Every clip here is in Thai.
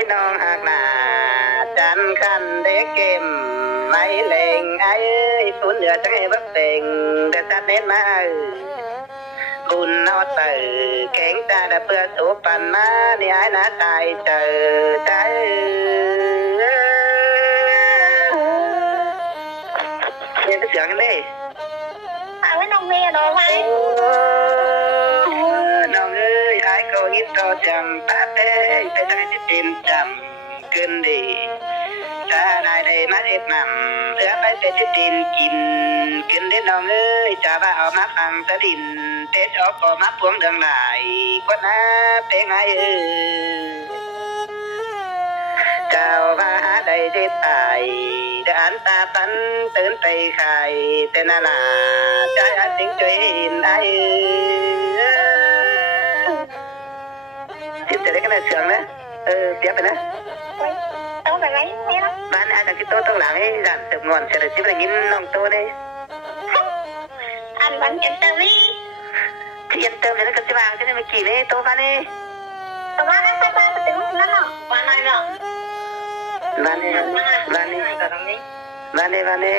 ยน้องหักหน้าจันคันเด็กเกมไม่เล่งไอ้ฝุ่นเหนือจังให้บักเต็งแต่ตัดเน้นมาบุญนอดเปิดแข็งตาเพื่อสุปันมานี่ไอ้หน้าตายเจอใจเนี่ยเสียงกันเลยเอาไว้น้องเมย์ดอกไม้น้องเอ้ยไอ้ก็ยิบต่อจังตาเต้ไปทางที่เป็นจำเกินดีถ้าได้มาเอ็ดนำเหลือไปเป็นที่ดินกินกินเด็ดน้องเอ้ยจะว่าเอามาฟังตะดินเตะออกก็มาพวงเดืองไหลคนหาเป็นไงเจ้าว่าได้ได้ไปเดินตาปันตื่นไปไข่แต่นาลาใจอาจสิงช่วยอินไอ้จิตจะได้กันนะเสียงนะเสียไปนะต้องไปไหมไม่หรอกบ้านอาจจะคิดโตต้องหลังให้ดันเติมงอนเสร็จแล้วจิบอะไรยิ้มน้องโตเลยอันวันเย็นเติมนี่ที่เย็นเติมเลยนะกับจิบางที่นี่ไม่กี่เลยโตบ้านนี่ตัวบ้านนั้นบ้านถึงนั่นหรอบ้านไหนหรอบ้านนี่บ้านนี่บ้านนี่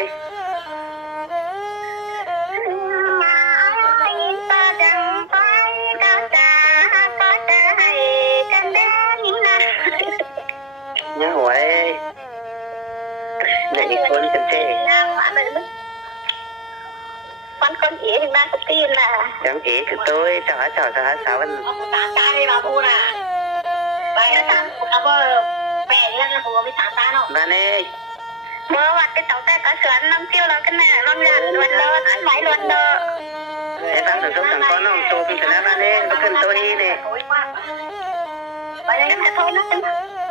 nhớ hỏi này đi con chân chê con ế thì ba có tin là chẳng ế của tôi chào hả sao anh ông ta đi vào bu nè bài nó sao bơ bè lên là bùa mới ta đâu ba nè bơ mặt cái tàu tay có sườn năm kêu là cái này luôn ra luôn lơ máy luôn đơ em đang được thằng con nó tôm thì nó ba nè nó cần tôi hi nè bây giờ em sẽ thôi nó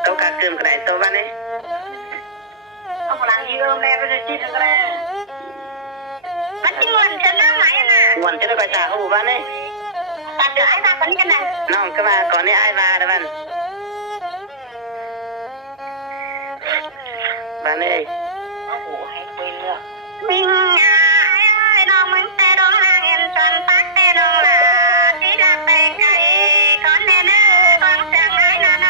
câu cá cơm cái này tôi ba nè ông làm gì ôm em bây giờ cái này bắt chim quần chân nó máy nè quần chân nó phải trả không ba nè ta được ai ra con cái này nó cái mà còn ai va đó bạn bạn ơi mình ai ơi nó mình tê đó hàng em chân tát tê đó là chỉ là tê cây con nên con chẳng ai nó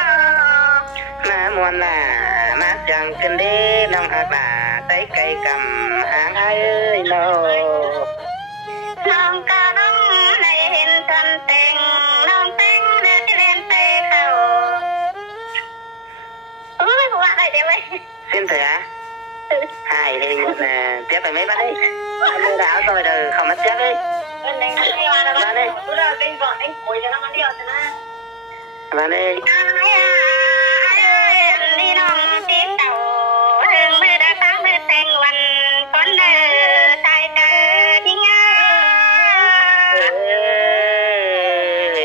muốn là mát chẳng cần đi nông hạt là tay cây cầm hàng ai ơi nông ca nông này hình chân tình nông tình để đi lên tê cầu của bạn này đều ấy xin thử hả hai thì tiếp phải mấy bạn đi anh đã rồi rồi không mất tiếp đi bạn đi bạn đi đi nông tiếp tàu hương mưa đã sáng mưa xanh quanh con tay cờ đi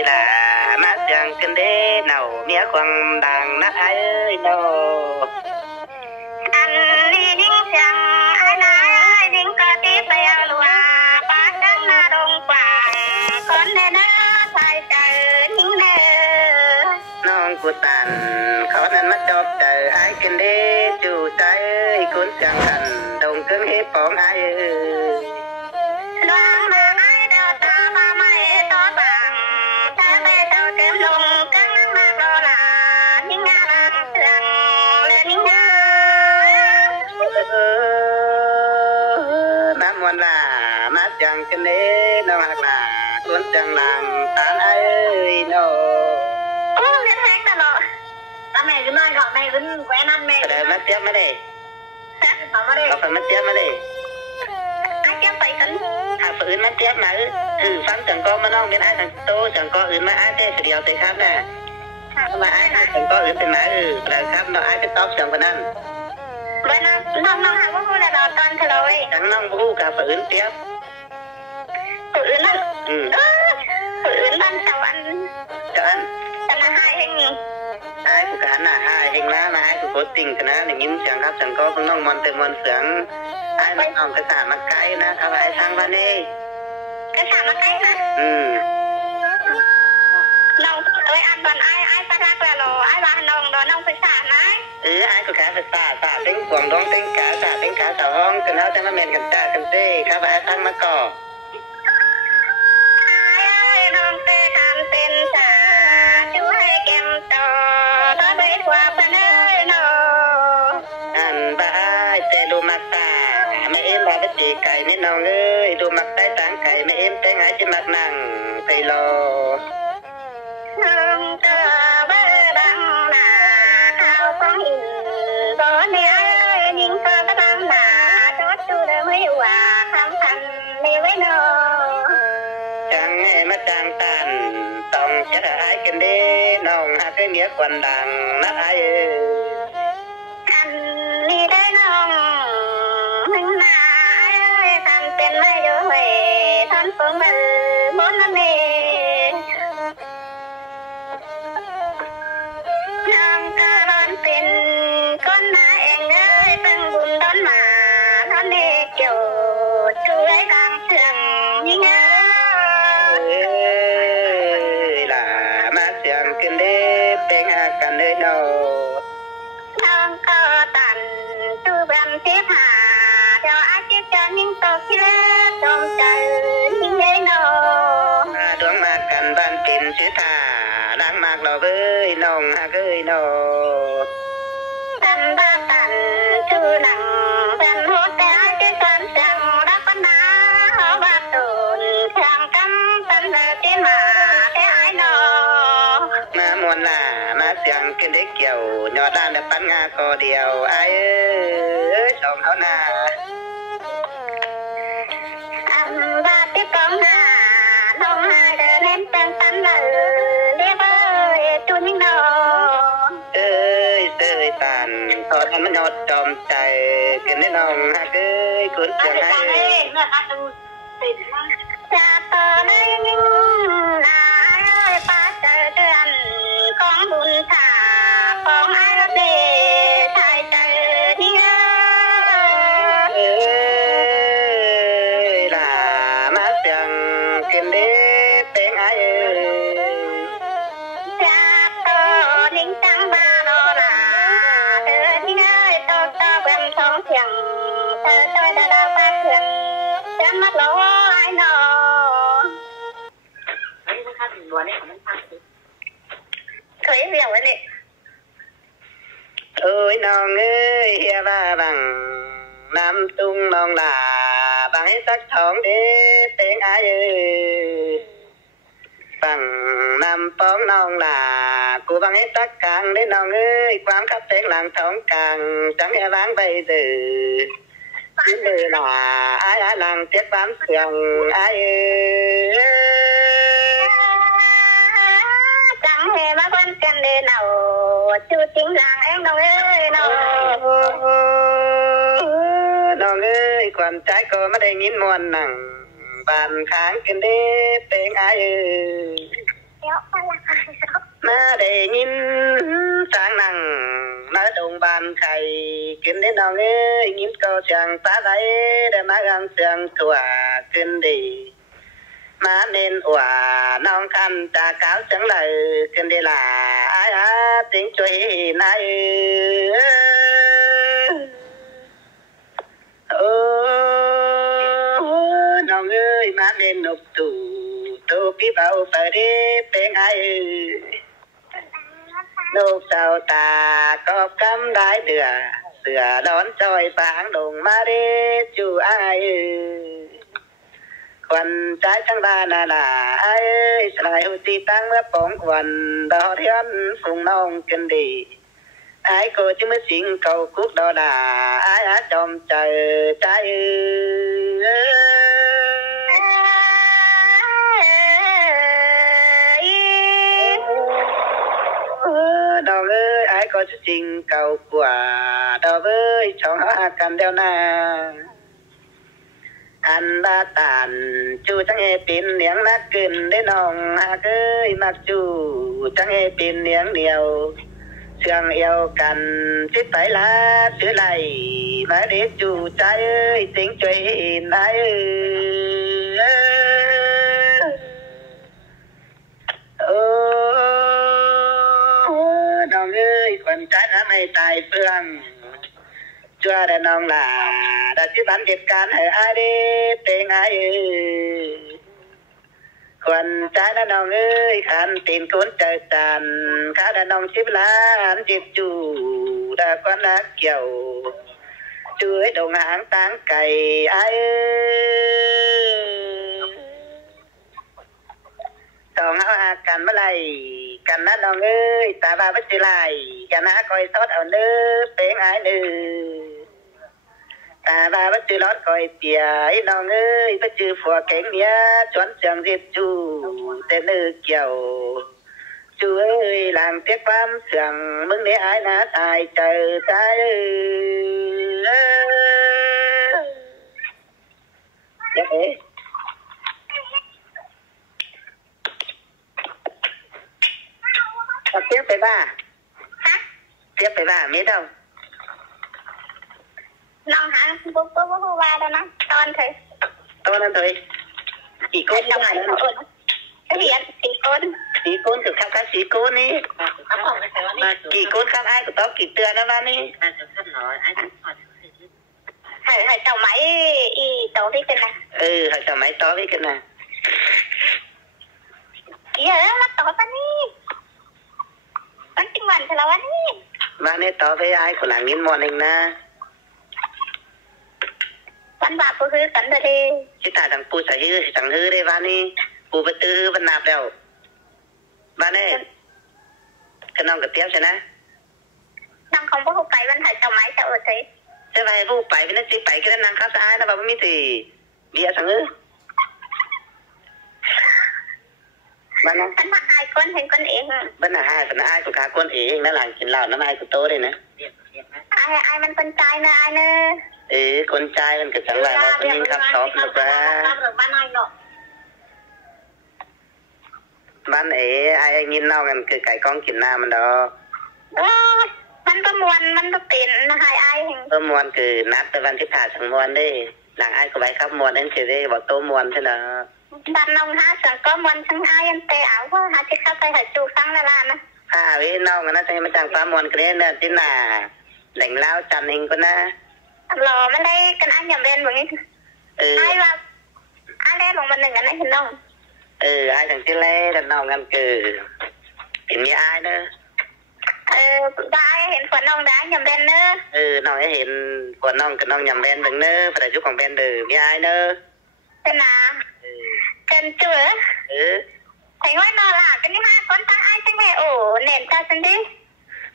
là mát chẳng cần đi nào mía quăng đàng nát ai ơi đâu anh đi những chẳng ai nói những có tiếp theo lùa ba trắng na đông quảng con nên tay cờ những non của tàn khó nên mất đọc trời ai cần đi chủ trái ơi cuốn chẳng thành đồng cứng hết bóng ai ơi loang mà ai đâu ta ba mày to vàng ta về tao kém lùng căng nắng mạc lo là những ngà làm thường lên những ngà nam muốn là mát chẳng cần đi nó hoặc là cuốn chẳng làm tán ai ơi nó biết hết ta rồi ta mẹ cứ nói gọi mẹ vẫn quen ăn mẹ để mất tiếp mà đi có phải mất tiếp mà đi ai tiếp phải cấn phải mất tiếp mà phán chẳng có mà nó biết ai thằng tô chẳng có mà ai thế sẽ điều tới khác nè mà ai chẳng có thì mà là khác nó ai cái tóc chẳng còn ăn vậy nó hàng có là đòn con thôi rồi chẳng nông vũ cả phải tiếp nó ban tàu ăn cho ăn là hai hình ai của cả là hai hình lá mà ai của cố tình cái nó để những chẳng khác chẳng có không nông mòn từ mòn sướng ai mà nông cái xả mặt cái nó thao ai sang van đi cái xả mặt cái hả nông ơi ăn còn ai ta ra là lo ai ba nông đó nông phải xả này ai của cả phải xả tính quảng đón tính cá xả hong cái nó cho nó mền cần ta cần tê khá phải sang mà cỏ ai ơi nông tê cam tên xả chú hay kem tò nó bế qua จีไก่นี่น้องเอ้ยดูมักได้ต่างไก่ไม่เอ็มแต่งายจะมักนั่งไปรอน้องเจ้าบ้าดังหน้าข้าวของอินบ่เนี่ยยิงก็กระดังหน้าจดจูเดิมไม่ว่าคำพันไม่ไว้นอจังให้มาจางตันต้องจะหายกันเด้น้องหาเคยเมียควันดังนักอายอันนี้ได้น้องมึงหน้าทำเป็นไม่ด้วยท่านฟงมือบนนั่นเองน้องก็ร้อนเป็นคนหน้าเองเอ้ยตึงบุญต้นมาท่านเด็กเกี่ยวช่วยกลางเชืองยิ่งล่ะมาเสียงกันเด้เป็นหากันเลยน้องก็ตันจูแบมเสียผ่าเจ้าอาจิตจะนิ่งตกที่เล็บจมใจยิ่งใหญ่น้องดวงมากันบ้านเป็นชื่อท่ารักมากเราเอ้ยน้องหาเอ้ยน้องตันบ้าตันจูหนังตันโหดแต่อาจิตจันจังรักปัญหาเขาบาตูนเครื่องกำตันเลยที่มาแต่ไอ้น้องมามวนล่ะมาเสียงกันได้เกี่ยวยอดด้านแต่ปัญงาก็เดียวไอ้สองเอาหน้าบาติกองหน้าน้องหาเดินเล่นเป็นตันเลยเรียบจูนิ่งน้องเสยตันตอนมันยอดจอมใจกันได้น้องหาเอ้ยคุณเสียงให้จะต่อได้ยิ่งนายป้าเจอเดือนของบุญชาของไอ้รถเดชายเจอนี่ล่ะมาเสียงกันเด้เป็นไอ้จะต่อนิ่งจังบาโนล่ะเธอนี่เอ้ยต่อเป็นสองเสียงเธอช่วยดาวปากเสียงจะมาโลไอ้น้องอันนี้มันค่าถึงวันนี้ของมันพักสิเคยเรียกไว้นี่เอ้ยน้องเอ้ยเฮียว่าบังน้ำตุ้งน้องล่ะบังให้สักท้องเด้เป็นไอ้บังน้ำป้องน้องล่ะกูบังให้สักกลางได้น้องเอ้ยความขับเสียงหลังท้องกลางจังให้วางไปดื้อขึ้นเลยล่ะไอ้หลังเจ็บบ้านเสียงไอ้จังให้มาวันกันเด้เนาจูจริงหลังเองน้องเอ้ยน้องเอ้ยความใจก็ไม่ได้ยินมวนหนังบ้านค้างกันเด้เป็นไอ้มาได้ยินสางหนังมาดงบ้านไข่กินได้น้องเอ้ยยินก็เสียงตาไหลได้มากังเสียงตัวขึ้นดีมาเน้นว่าน้องคันตาขาวจังเลยขึ้นได้ล่ะอ้ายติงช่วยนายน้องเอ้ยมาเล่นนกตู่ตัวพี่เบาไปเด้เป็นไอ้นกเจ้าตากอบกำได้เดือเสือร้อนจอยฟางลงมาเด้จูไอ้ควันใจจังบ้านน่ะไอ้สลายหุติตั้งเมื่อปองวันดอเทียนกุงน้องกันดีไอ้ก็จะมาสิงเก่าคุกดอดาไอ้จอมใจใจดอกเอ้ยไอ้ก็จะสิงเก่ากว่าดอกเอ้ยช่องหากันเดียวหน้าอันบาตานจูจังให้เป็นเลี้ยงนักเกินได้น้องหากเอ้ยมักจูจังให้เป็นเลี้ยงเดียวเสียงเอวกันสิไปลาซื้อไหลมาเด็ดจูใจเอ้ยสิงช่วยนายน้องเอ้ยคนใจนะไม่ตายเฟื่องจัวได้น้องล่ะได้สิบันเหตุการณ์ให้อาเดเป็นไงคนใจนะน้องเอ้ยขันตีนคนใจจันข้าได้น้องชิบล้านจิบจูได้ความรักเกี่ยว chuối đồng háng táng cày ai tòng áo cằn mới lại cằn nó nong ơi ta ba bất chỉ lại cằn á coi sót ở nước tiếng ai nữ ta ba bất chỉ lót coi tỉa ấy nong ơi bất chỉ phùa cánh mía choán trường diệt chu tên nữ kiểu chú ơi làm tiếc bám sườn mừng để ai nát ai trời trái dạ thế tiếp phải ba tiếp phải ba biết đâu non hả bố ba đâu nó con thôi thôi chỉ con đâu này cái gì anh chỉ con từ khắp các sĩ côn đi chỉ côn khắp ai của tao kịp tựa nó ra đi hỏi tàu máy tàu đi cái này hỏi tàu máy to với cái này iya lah tàu apa nih penting man kalau ni mana to với ai của làng Yên Mòn na văn bạc của hư cẩn rồi đi chứ ta thằng pu phải hư thằng hư đây van đi pu vật tư văn nạp đâu van đây cái nòng cái tiếp xem nè năng không có phải văn hỏi tàu máy sao thế thế vậy vụ phải với nó chỉ phải cái năng khác ai nó bảo mới thì bia thằng hư bạn không anh mặc hai con thành con ế vẫn là hai phần ai của cả con ế nó làm chuyện nào nó ai của tôi đây nè ai mình con trai nữa ai nữa con trai mình cứ chẳng lại nó có nhìn khắp xóm được ra bạn ấy ai nhìn nào gần cứ cái con kiến nam mình đó mình có tiền hai ai có muôn cứ nát tới văn thiết thả chẳng muôn đi làng ai có bài khắp muôn đến chỉ đi bảo tô muôn thế là bạn nông ha chẳng có muôn chẳng ai em tê áo quá ha chỉ khắp tay hỏi chủ sang là làm với nông nó sẽ mà chẳng phá muôn cái nên chính là đánh lao chăn hình con á lò bên đây cần anh nhầm bên mọi ai vào ai đây bằng mình đừng cái này hình nông ai chẳng chỉ lê đàn nông ngăn cử tìm như ai nữa đã hiện phần nông đã nhầm bên nữa nông ấy hiện của nông cái nông nhầm bên vững nữa phải là giúpของbên từ như ai nữa tên là tên chưa thấy nói nó là cái này ha con ta ai chẳng mẹ nền ta xin đi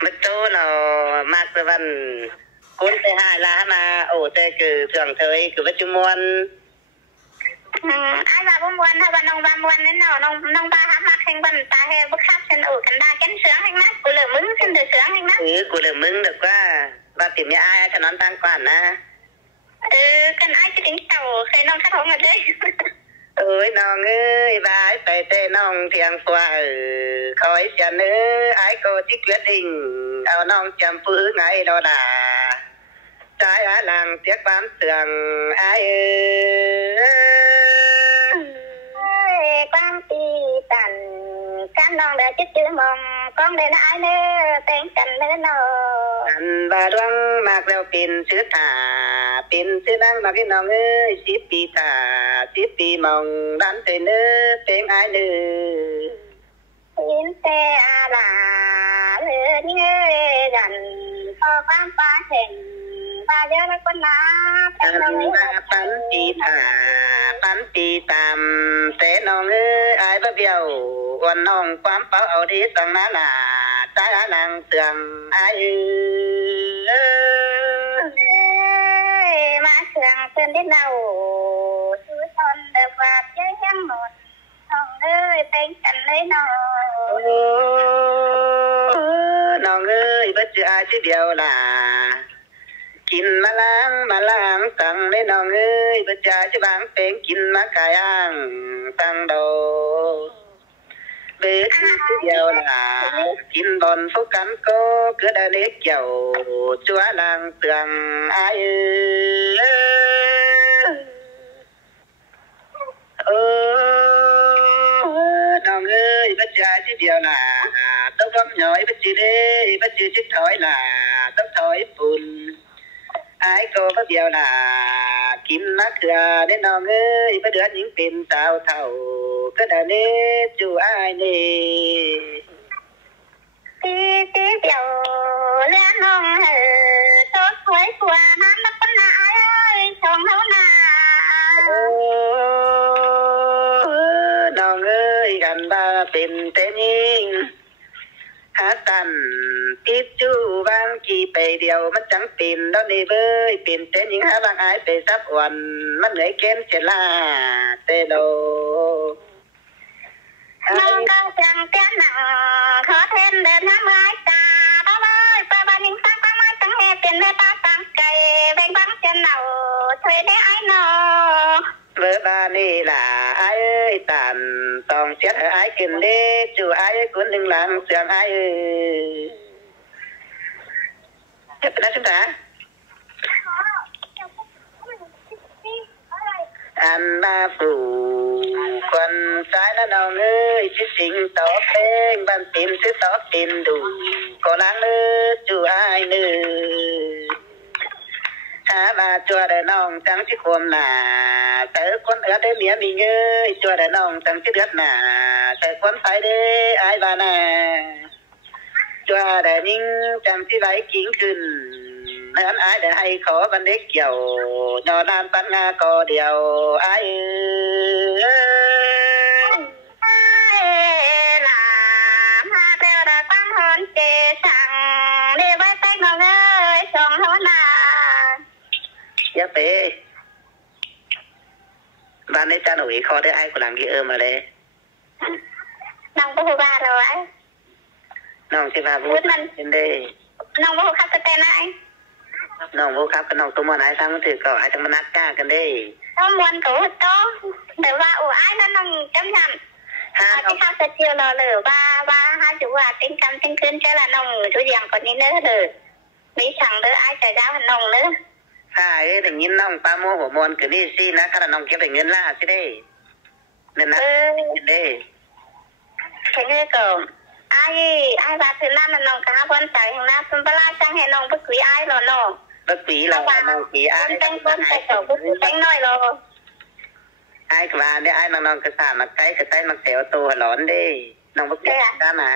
mất chỗ nào mát ra văn cuốn thứ hai là mà tê cứ thường thời cứ với chung muôn ai vào buôn hay vào nông ba muôn đến nào nông ba hám mắc hành văn ta hay bức khắp xin cần đa kén sướng hành mắt của lửa mứng xin được sướng hành mắt của lửa mứng được quá và tìm như ai cho nó tăng quản á cần ai cái tính tàu khi nông khát hổng ở đây ôi nong ơi và ai phải tê nong thiêng qua khói xa nữa ai có chỉ quyết định nong chăm phứ ngay đó là trái á làng tiếc bán tường ai quan ti tàn can nong đã chết chữ mong con đây là ai nữa tên cần nữa nó anh và đoan mạc leo pin chữ thả pin chữ đang mà cái nong ơi ship pi thả ship pi mong đan tên nữa tên ai nữa pin xe là lừa như gần có quan phá hình ba giờ nó con lá bắn tì tam té nong ơi ai bắt biểu còn nong quám bảo ở đi sang ná là trái á làng tường ai mà sương tên đến đâu chú con được vào chơi hăng một nong ơi tên cần lấy nong ơi bất cứ ai chỉ điều là kín mà lang tăng lên nong ơi bất cha chứ bang tên kín mà cài ang tăng đầu với cái điều là kín bòn phúc cắn cô cứ đã lấy kiểu chúa làng tường ai nong ơi bất cha chứ điều là tóc gom nhói bất chi đê bất chi chích thói là tóc thói phun ai có bất điều là kim mắc ra đến nong ơi bất đứa những tiền tao thầu cứ đã nê chú ai nê tí điều lên nong tốt quấy qua nó con ติดจูบางกี่ไปเดียวมันจังเป็นดอกนี่เว้ยเป็นแต่หญิงหาบางอายไปซับอ่อนมันเหนื่อยเกมเสียลาเตโลน้องก็จังเตี้ยหนังขอเทนเดินน้ำไม้ตาบ้าบ้ยป้าบ้านิ่งสร้างป้าไม้จังเฮเป็นเนื้อตาสังไก่แบ่งบังเจนเหนาช่วยได้ไอ้นอเมื่อบานี่ล่ะไอ้ตันต้องเสียไอ้ขึ้นเด็กจู่ไอ้คนหนึ่งหลังเสียงไอ้จะเป็นอะไรจ๊ะอันมาฝูคนสายละน้องเอ้ยสิสิงต่อเพลงบ้านปิ่นสิต่อปิ่นดูก็ล้างมือจู่ไอ้เนื้อหามาจัวได้น้องจังสิควมหน้าแต่คนเอื้อได้เมียมีเงยจัวได้น้องจังสิเดือดหน้าแต่คนไผเด้อ้ายว่าน่ะจัวได้นิ่งจังสิไหวกิ้งขึ้นเนื้ออ้ายได้ให้ขอบันเด็กเกี่ยวนอนานปันงาก็เดียวอ้ายล่ะมาเตวระตั้งหอนเจสังเรียกว่าแต่งน้องเอ้ยส่งหัวหน้าอย่าไปบ้านนี้จ้าหนุ่ยขอได้ไอ้คนหลังกี่มาเลยน้องบ่ฮู้ว่าแล้วไอ้น้องสิพาพูดเป็นได้น้องบ่ฮู้ครับจะเป็นไอ้น้องบ่ครับกับน้องตัวมันไอ้ทั้งถือก็ไอ้ทั้งมานักกล้ากันได้ต้องมวนก็โตแต่ว่าโอ้ไอ้นั่นน้องจำยำที่เขาจะเจียวรอเลยว่าหาจุว่าติ้งกำติ้งขึ้นแค่ละน้องทุกอย่างก่อนนี้เด้อเด้อมีสั่งเด้อไอ้ใจดาวน้องเด้อถ้าได้ยินน้องปาโมหัวมนคือนี่สินะถ้าน้องเก็บได้เงินล่าสิได้นั่นนะได้แค่นี้ก็ไอ้ว่าถึงนั้นน้องก็หาบ่ใจข้างหน้าเพิ่นบ่ลาจังให้น้องบ่คุยไอ้หรอน้องบ่คุยเราน้องคุยไอ้แต่งคนแต่ก็บ่แต่งน้อยหรอไอ้ก็ว่าได้ไอ้น้องก็สามาไกลก็ใส่มาแถวตัวหลอนเด้น้องบ่คุยกันน่ะ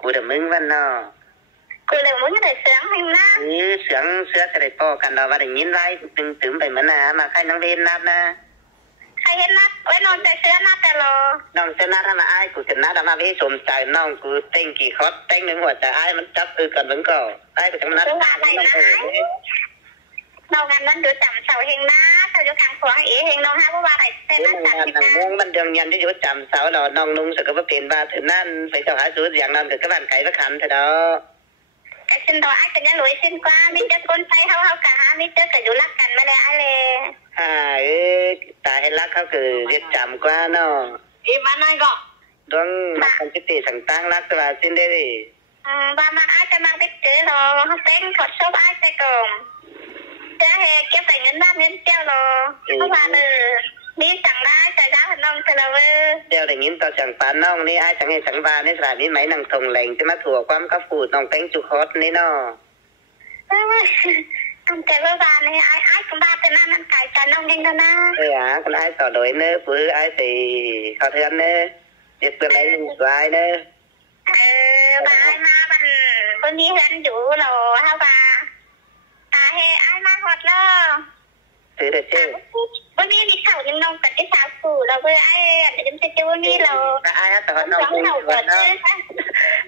กูเด้มึงวันเนาะกูเลยมึงได้เสียงให้นะเสียงเสือก็ได้ป้อกันเราว่าได้ยินไว้ตึงไปเหมือนน่ะมาใครน้องเล่นนัดนะใครเห็นนัดไว้นอนแต่เสือนัดแต่รอน้องเสือนัดมาอ้ายกูจะนัดมาพี่สมใจน้องกูเต้งกี่คอสเต้งหนึ่งหัวใจอ้ายมันจับกันเหมือนก็อ้ายกูจะนัดน้องงานนั้นดูจำเสาเฮงนะเสาอยู่กลางขวางเอเฮงน้องฮะว่าอะไรเต้นนัดจัดกิจนะม่วงมันเดืองยันที่อยู่จำเสาเราน้องนุ่งสก็ว่าเป็นว่าถึงนั่นไปเจ้าหาสูตรอย่างนั้นก็กระบานไก่พระขันเถอะเนาะไอ้ฉันดอกไอ้กันยังรวยสิ้นกว่ามีเจ้าคนไปเขากะหามีเจ้าก็อยู่รักกันมาเลยไอ้เลยตาให้รักเขาคือเรียกจำกว่าเนาะอีบ้านนั่นก็ดวงมาคนจิตติสังตั้งรักตัวสิ้นได้ดิบ้านมาไอ้จะมาติดเจอเราเขาเต้นขอชอบไอ้ใจกลมจะเฮเก็บใส่เงินบ้านเงินเจ้าเราเขาว่าเลยมีสั่งได้จะได้น้องจะเลยเดี๋ยวได้ยินต่อจังปานน้องนี่ไอ้จังให้สังบาในสถานีไหมนังทงแหล่งจะมาถั่วความกระฟูดน้องเต้งจุคอสนี่เนาะอันแต่ว่าบ้านนี่ไอ้คุณบ้านเป็นนั่นไก่จะน้องเองกันนะคุณไอ้ต่อโดยเนื้อปื้อไอ้สิเขาเทือนเนื้อเด็กเป็นไรสายเนื้อบ้านมามันคนนี้เห็นอยู่เราเท่าว่าตาเฮไอ้มาหดเลยถือแต่เจ้วันนี้มีข่าวยังน้องกับที่สาวสู่เราเพื่อไอ้ยังจะจูนี่เราไอ้ต่อน้องนุ่งเนาะ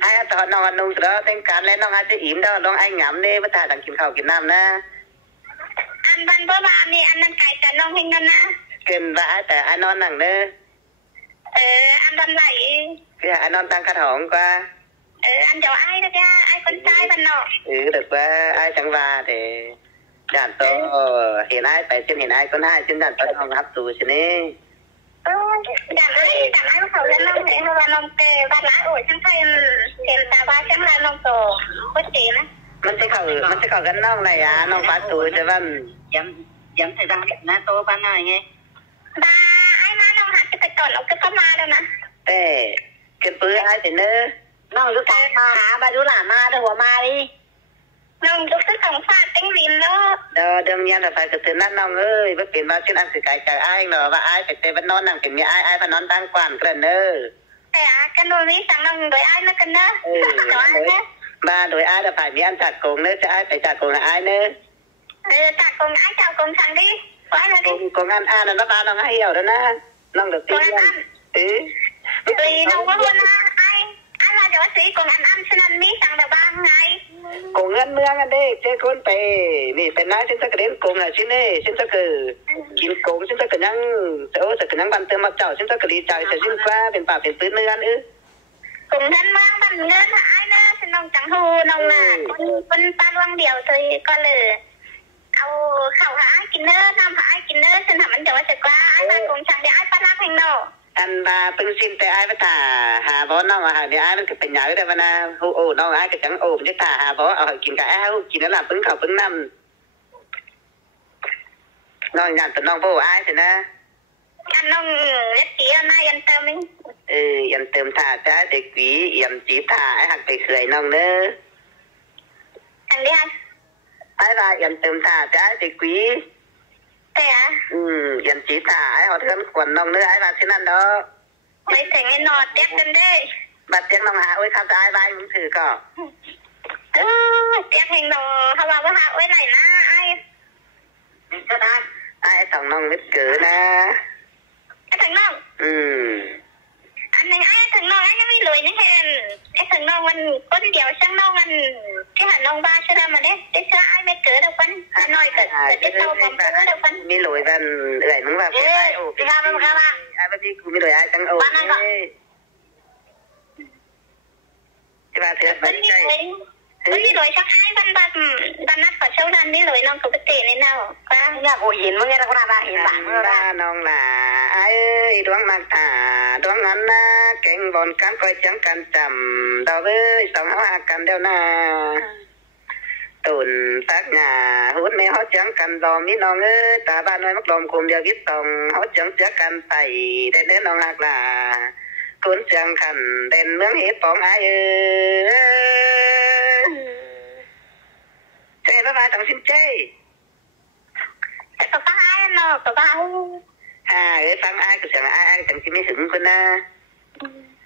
ไอ้ต่อน้องนุ่งเนาะแต่งการแล้วน้องอาจจะอิ่มเนาะน้องไอ้หงำเนี่ยภาษาต่างกินข้าวกินน้ำนะอันบันบ่บานนี่อันนั้นไก่จะน้องเฮงกันนะกินว่าแต่ไอ้นอนหนังเนอะอันบันไหลคือไอ้นอนตั้งกระถางกว่าอันเดี๋ยวไอ้ก็จะไอ้คนใจบันเนาะđượcว่าไอ้จังว่าแต่ด่านโตเห็นไอ้ไปเช่นเห็นไอ้ก็น่าเช่นด่านโตน้องรับตูใช่ไหมด่านไอ้เขาเล่นน้องเองเพราะว่าน้องเตะบ้านร้ายโอ้ยช่างไทยเห็นตาบ้าช่างไรน้องโตก็เจ๋นะมันจะเข้ากันน้องไหนน้องฟ้าตูจะว่าย้ำใส่ดังนะโตบ้านไหนไงบ้าไอ้มาน้องหัดจะไปก่อนเราก็มาแล้วนะแต่เกินปื้อไอ้เสนอน้องลูกมาหาบาดูหลานมาเดี๋ยวหัวมาดิน้องลูกซื้อของฝากเต็งริมแล้วเดี๋ยวนี้เราไปกระตือนั่นน้องเอ้ยว่าเปลี่ยนว่าเช่นอันสื่อไกลจากไอ้เนาะว่าไอ้ไปเตะบ้านนอนนั่งเป็นมีไอ้บ้านนอนตั้งกวนกันเนอะแต่กันโดยวิสังน้องโดยไอ้นะกันเนอะมาโดยไอ้เราผ่านมีอันจัดกงเนอะจะไอ้ไปจัดกงไอ้เนอะจัดกงไอ้เจ้ากงสั่งดิไว้เลยดิกงงานนั่นบ้านน้องให้เหี่ยวแล้วนะน้องเดือดตีโดยน้องว่าวันนะไอ้เรา จะว่าสิกงอันฉะนั้นมีสั่งแต่บางไงกงเงินเมืองอันเด้เจ้าคนไปนี่เป็นนายซึ่งจะกระเด็นกงน่ะซินี่ซึ่งจะคือกินกงซึ่งจะก็ยังจะก็ยังบันเติมมาเจ้าซึ่งจะก็ดีใจซึ่งกว่าเป็นป่าเป็นปืนเมืองกงเงินเมืองบันเงินอ้ายนะฉันน้องจังฮูน้องน่ะคนปลาลวงเดียวซะก็เลยเอาข้าวหากินเด้อน้ำหากินเด้อฉันทำมันจะว่าจะกว่าอ้ายมากงช่างได้อ้ายปลาลักแห่งเนาะอันมาปึงซินแต่อ้ายว่าถ้าหาบ่น้องว่านี่อ้ายมันก็เป็นหยังได้บ่นะโอ้น้องอ้ายก็จังโอ้จะถ้าหาบ่เอากินก็อ้ายกินแล้วล่ะปึงข้าวปึงน้ำน้องยันตน้องบ่อ้ายซินะอันน้องเล็กตีนายยันเติมนึงยันเติมท่าจ้าเด็กหวียันจีท่าไอ้หักไปเคยน้องเด้ออันนี้ไอ้ว่ายันเติมท่าจ้าเด็กหวีแต่ยันจีท่าไอ้เฮาเทินขวัญน้องเด้อไอ้ว่าสินั่นเด้อไม่ถึงไอ้นอดเต็กกันเด้บัดเตียงน้องหาโอ้ยครับอ้ายไว้มึงถือก็เตียงแห่งน้องเฮาว่าหาโอ้ยไหลนะไอ้นี่ก็ได้ไอ้สองน้องนิดเก๋นะไอ้ถึงน้องอันนึงไอ้ถึงน้องไอ้ยังไม่รวยนี่แฮนไอ้ถึงน้องมันคนเดียวช่างน้องมันที่หาน้องบ้าใช่มั้ยมาเด้ได้เชื่อไอ้ไม่เกิดแล้วกันน้อยก็จะเท่ากันแล้วกันมีรวยกันเอ้ยมึงว่าไอ้โอ้พี่ครับมึงครับไอ้บ่ดีกูมีรวยไอ้จังโอ้ที่ว่าเถื่อบ่ใช่นี่รวยชักไอ้บ้านนัดขอเช่าดันนี่รวยน้องก็ไปเตะในแนวก็เนี่ยโอ้เห็นมึงเนี่ยก็น่าเห็นบ้านมึงว่าน้องล่ะไอ้ดวงมักตาดวงนั้นนะแก่งบอนกันคอยจังกันจำดอกเอ้ยสองเฮาหากันเดี๋ยวนะตุนตักหญ้าหุ่นแม่เฮาจังกันดอมมีน้องเอ้ยตาบ้านน้อยมักลมคุมเดียววิตต้องเฮาจังเจอกันไปได้เด้อน้องฮักล่ะคุณจังคันเด่นเมืองเฮ็ดปองอ้ายเจ้าบ้านต้องสินเจ้ก็บ้านเนาะก็บ้านฟังอ้ายก็เสียงอ้ายจังสิมีถึงคนนะ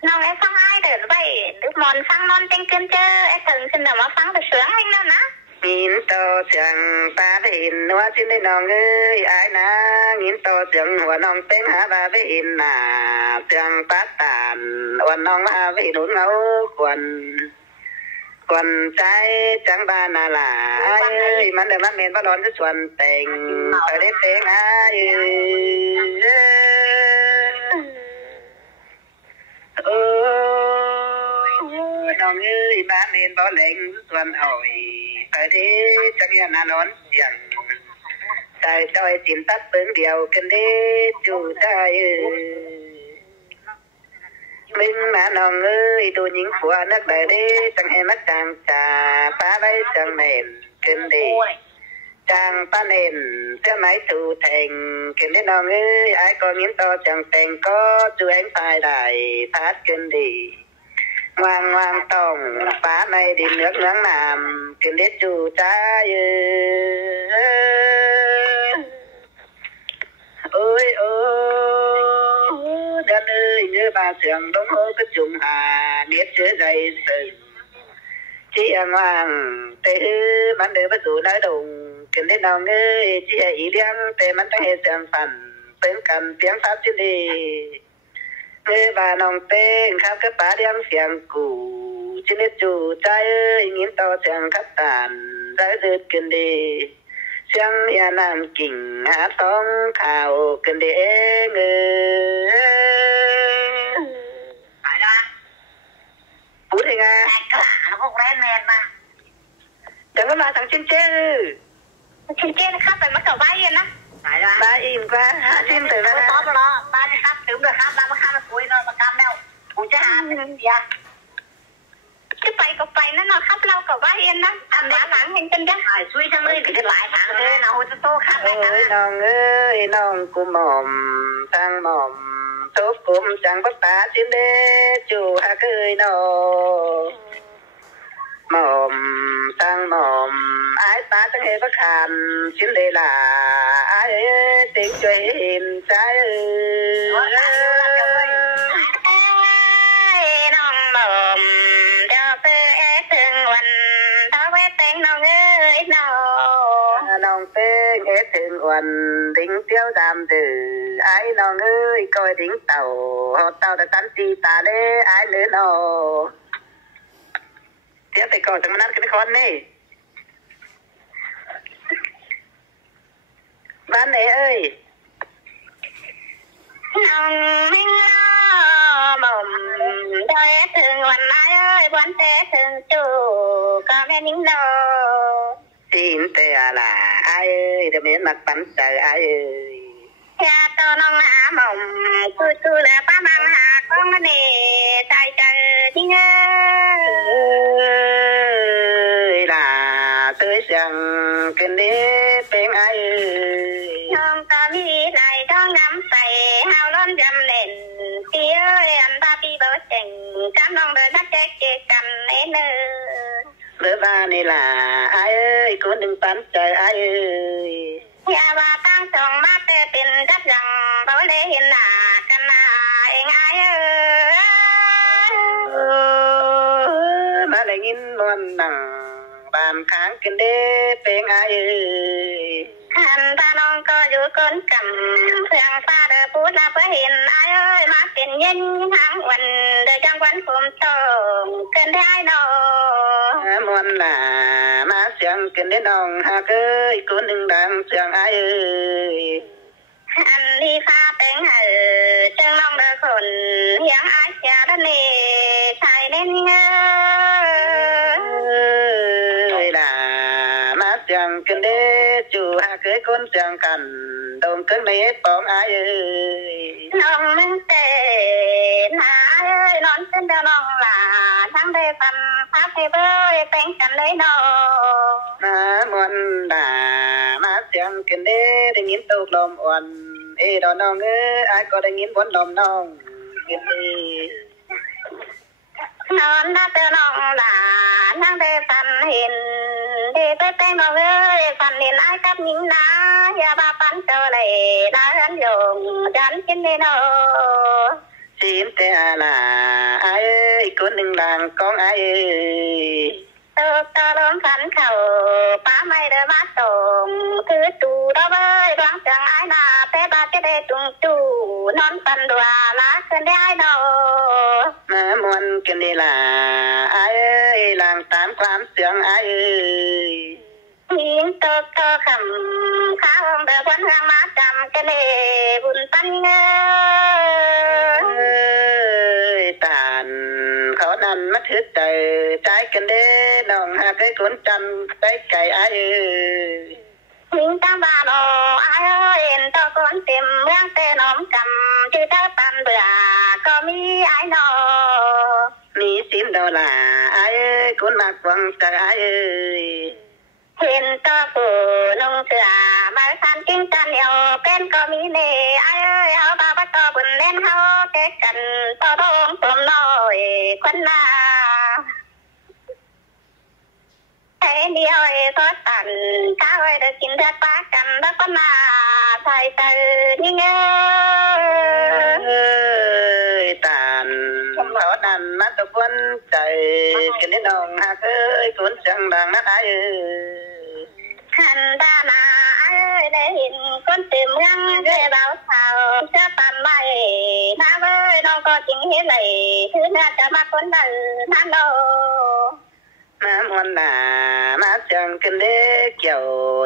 น้องไอ้ฟังอ้ายเด้อไปดึกมอนฟังนอนเต็งเกินเจอไอ้ถึงสินมาฟังแต่เสียงให้นั่นนะยินโตเสียงตาได้เห็นว่าสิได้น้องเอ้ยอ้ายนะยินโตเสียงหัวน้องเต็งหาบ่าได้เห็นหน้าเสียงปาตานวันน้องมาไว้หนุนเงาควันใจจังบ้านน่ะล่ะเอ้ยมันได้มาแม่นบ่ร้อนส่วนแต่งไปได้เต็งอ้ายโอ้ยน้องเอ้ยบ้านเรียนบ่แหลงส่วนอ้อยไปได้จังอย่าร้อนเสียงใจจ้อยจินตัดเปิ้งเดียวกันเด้จู่ได้มึงมาน้องเอ้ยดูหญิงผัวนักได้เด้จังให้มักจางจาป้าไว้จังแม่นขึ้นดีจางป้าเน่นเสื้อไหมถูแทงขึ้นได้น้องเอ้ยไอ้ก็ยินต่อจังแต่งก็จูแองภายได้พัดขึ้นดีวางต้องป้าในดินเนื้อน้ำขึ้นได้จู่จ้าโอ้ยเดินเอ้ยเนื้อบาเสียงđông hô cái trùng hà niết chứa dây sừng chỉ ngoan têมันเดือประตูน้อยดงขึ้นได้น้องเอ้ยchỉอีเลี้ยงแต่มันต้องให้เสียงฝันเป็นกันเสียงทับจิดีเนื้อบาน้องเต้งครับกับป้าเลี้ยงเสียงกูจินิจูใจเอ้ยยินต่อเสียงขับตานได้ดืดขึ้นดีเสียงยานานกิ่งหาท้องข่าวกันเด้งไปนะพูดยังไงกล้าแล้วก็แรงแมนมาจังก็มาทางชิ้นเจ้ชิ้นเจ้นะครับแต่มาเก่าใบเย็นนะไปนะมาอิ่มกว่าชิ้นตื่นแล้วตอบแล้วมาครับถึงเลยครับมาข้ามมาคุยนอนมาข้ามแล้วกูจะหาเงินยาจะไปก็ไปนั่นเนาะครับเราก็ว่าเองนะอันหลังเห็นกันจังหายช่วยจังเลยก็หลายทางเลยนะโหจะโตครับได้กันน้องเอ้ยน้องกูหม่อมทางหม่อมทุบกุมจังบ่ตาสิเด้จู่หาเคยน้องหม่อมทางหม่อมอ้ายตาจังเฮบ่คันสิเด้ล่ะอ้ายติงช่วยเห็นใจน้องหม่อมน้องเต้งเอ็ดถึงวันดิ้งเตี้ยวดำดื้อไอ้น้องเอ้ยก้อยดิ้งเต่าเต่าแต่ตันตีตาเล่ไอ้เนื้อโน แต่ก่อนจังนั้นกันคอนนี่บ้านไหนเอ้ยน้องไม่งอบ่มโดยถึงวันไหนเอ้ยวันแต่ถึงจู่ก็แม่นิ่งโนสินแต่ล่ะอ้ายเอ้ยจะแม่นมักปันใจอ้ายเอ้ยอย่าตอน้องหาหม่อมกูๆแล้วป้ามังหาของนี่ใจใจจริงเอ้ยล่ะเต้ยจังกันเด้เป็นอ้ายเอ้ยน้องก็มีไหลท้องน้ำใสเฮาล้นยำเล่นพี่เอ้ยอันบาปีบ่เจ๋งกำน้องเดินนักแจ๊กกันเอ้เนอเด้อว่านี่ล่ะอ้ายเอ้ยคนหนึ่งปันใจอ้ายเอ้ยอย่าว่าตั้งสองมาแต่เป็นดับยังบ่ได้เห็นหน้ากันหน้าเองอ้ายเอ้ยมาได้ยินมวนนั่งบ้านข้างกันเด้เป็นอ้ายเอ้ยคันตาน้องก็อยู่คนกำเพื่องฟ้าเด้อพูดลาเพื่อเห็นอ้ายเอ้ยมาเป็นเย็นทั้งวันเด้อจังวันคุมตงเกินได้น้องมวนล่ะมาเสียงกันได้น้องหากเอ้ยคนหนึ่งดังเสียงอ้ายเอ้ยอันนี้ฟ้าเป็นเจังน้องเด้อคนยังอ้ายเสียดนี่ใช่เล่นเอ้ยล่ะมาเสียงกันได้จู่หากเอ้ยคนเสียงกันดงเครื่องในปองอ้ายเอ้ยน้องมึงเต้นอ้ายเอ้ยนอนเป็นเด้อน้องล่ะทั้งได้ฟันพาไปเบ้ยแต่งกันเลยน้องมามวนล่ะมาเสียงกันได้ยินตกลมอ่อนเอ้ดอน้องเอ้ยอ้ายก็ได้ยินวนลมน้องกันนอนนับเด้อน้องหลานทั้งได้ฟันเห็นได้ไปแต่งบ่เอ้ยฟันเห็นอ้ายกับหญิงนาอย่าบาปันเจ้าเลยนาเฮือนโยงจันกินได้น้อสินแต่ล่ะอ้ายเอ้ยคนหนึ่งหลังของอ้ายเอ้ยตะลมขันเข้าป้าไม่เด้อมาส่งคือตู่ดอกเอ้ยดวงจังอ้ายนาแต่บาจะได้ตุงตู่นอนปันดัวลาขึ้นได้อ้ายน้อมามวนกันนี่ล่ะอ้ายเอ้ยหลังตามความเสียงอ้ายเอ้ยหิงตกตอคำข้าวเด้อวันหางมาจำกันเลยบุญปันเอ้ยตานเขานั้นมาถือใจกันเด้น้องหากเอ้ยคนจำใจไก่อ้ายเอ้ยหิงตามบ้านอ้ายเอ้ยเห็นตอคนเต็มเมืองแต่น้องจำชื่อเจ้าปันเบื่อก็มีอ้ายน้อมีสินดอลาอ้ายเอ้ยคนมากฟังจากอ้ายเอ้ยเห็นตอผู้นุ่งเสื้อมาคันกิ้งกันเดียวเป็นก็มีเน่อ้ายเอ้ยเอาบาปต่อบุญเล่นเฮาแก่กันต่อทงผมน้อยคนหน้าไอ้เดียวไอ้ก็ตันข้าวไอ้เด้อกินเดือดปากันแล้วก็มาใส่ใจนี่เอ้ยตานเขานั้นมาตะกวนใจกันได้น้องหากเอ้ยคนเสียงดังนักอ้ายเอ้ยคันดานาอ้ายได้เห็นคนเต็มเมืองได้เบาเฒ่าเสื้อปันไว้น้าเอ้ยน้องก็จริงเฮ็ดเลยคือน่าจะมาคนนั้นนั่นโดมามวนน่ะมาเสียงกันเด้เกี่ยว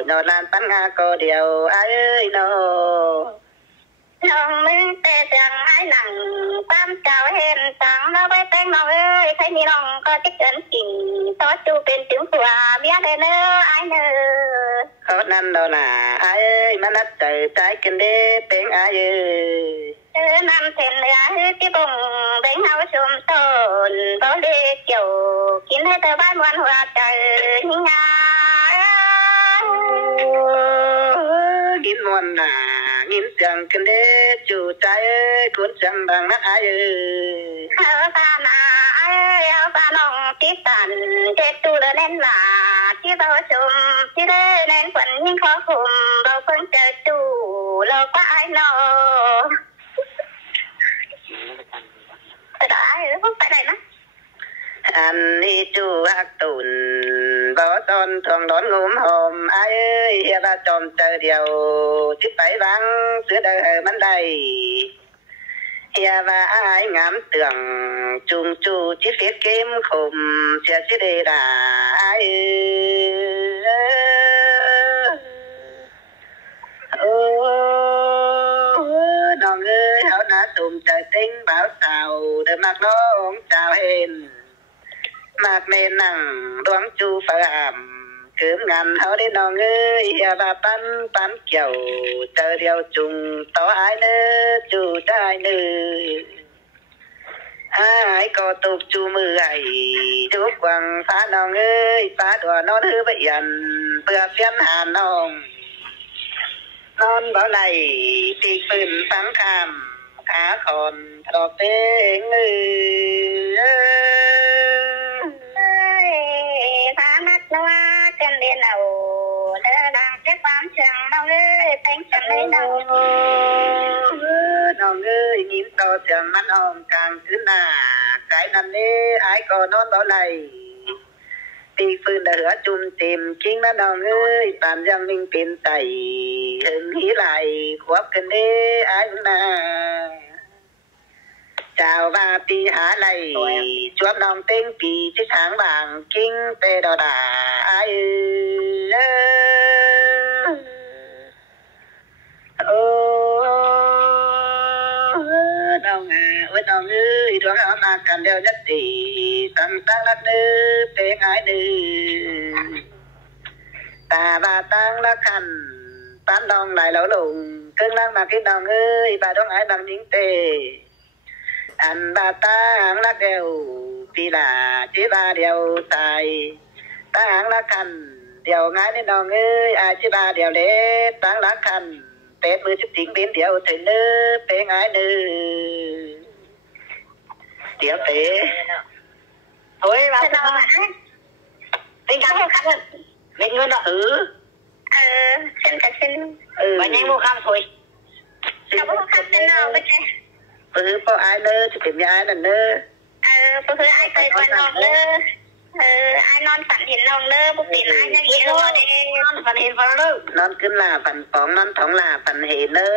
ยอดลานปัญหาก็เดียวอ้ายเอ้ยน้องมึงแต่จังอ้ายหนังตามเจ้าเห็นจังแล้วไปแต่งน้องเอ้ยใครมีน้องก็จะเกินจริงตอจูเป็นถึงผัวเมียได้เน้ออ้ายเน้อเขานั้นดอล่ะอ้ายเอ้ยมานัดใจกันเด้เป็นอ้ายเอ้ยนำเส้นเหลือที่บ่งเบ่งเฮาชุมต้นบ่ได้เกี่ยวกินให้เธอบ้านวันหัวใจหิงากินมวนน่ะยินเสียงกันเด้จู่ใจเอ้ยคนเสียงดังนักอ้ายเอ้ยเขาตาหน้าอ้ายเอาตาน้องติดตันเจ็บตูเล่นหน้าที่บ่ชุมที่ได้เล่นฝนยิ่งขอคุมบ่เพิ่งเจอตู่โลกว่าอ้ายน้อได้หรือไปได้นะอันนี้จู่ฮักตุนบ่ตอนทองร้อนงุมหอมอ้ายเอ้ยเฮียว่าจอมเจอเดียวสิไปวังเสือเด้อมันได้เฮ ฮียว่าอายงามเตืองจุงจูจิเฟซเกมคมเสียสิได้ดาโอ้น้องเอ้ยเฮาน่าตุ่มใจเต็งบ่าวสาวเด้อมักน้องเจ้าเห็นมากแม่นั่งดวงจูฟ้ามคืมงานเฮาได้น้องเอ้ยอย่าว่าปันเกี่ยวเจอเดียวจุงต่ออายเด้อจูได้เด้ออายก็ตกจูมือไอ้ทุกวังฟ้าน้องเอ้ยฟ้าดัวนอนฮือไปยันเพื่อเปลี่ยนหาน้องนอนบ่ไหลตีปืนฟังคำขาคอนทรอกเต็งฟ้ามัดว่ากันเรียนเอาเด้อดังแต่ความเชื่องน้องเอ้ยแต่งจังเลยน้องน้องเอ้ยยิ้มต่อเสียงมันอ้อมกลางคืนหน้าไกลนั่นนี่อายก็นอนบ่ไหลตีฟืนเหือจุ่มเต็มกิ้งนะน้องเอ้ยปานยังนิ่งเป็นไตหึงหีไหลควบกันเด้อายนาเจ้าว่าปีหาไหลจวบน้องเต็งปีที่ทางบางกิ้งเตดอดาอายโอ้น้องเอ้ยดวงเอามากันเดียวยัดตีตั้งรักเด้อเพลงอายเด้อตาบาตั้งละคันปันดองไหลเหลาลงเครื่องล่างมาคิดน้องเอ้ยบาดองอายบางยิงเตอันบาตั้งรักเดียวปีลาจีบาเดียวตายตั้งละคันเดียวง่ายนี่น้องเอ้ยอาจีบาเดียวเล็ดตั้งละคันเป็ดมือชิบถิงเป็นเดียวถึงเด้อเพลงอายเด้อเดี๋ยวเตะโอ้ยว่าเป็นการคันเล่นเงินเเส้นกับเส้นวันนี้มูข้ามคุยกับมูข้ามเส้นนอกไปเลยพออายเด้อจะเป็นยายนั่นเด้อคืออายเคยฝันนอนเด้ออายนอนฝันเห็นน้องเด้อบ่เป็นอายนั่งเห็นบ่ได้นอนฝันเห็นฝันเด้อนอนขึ้นลาฝันปองนอนท้องลาฝันเห็นเด้อ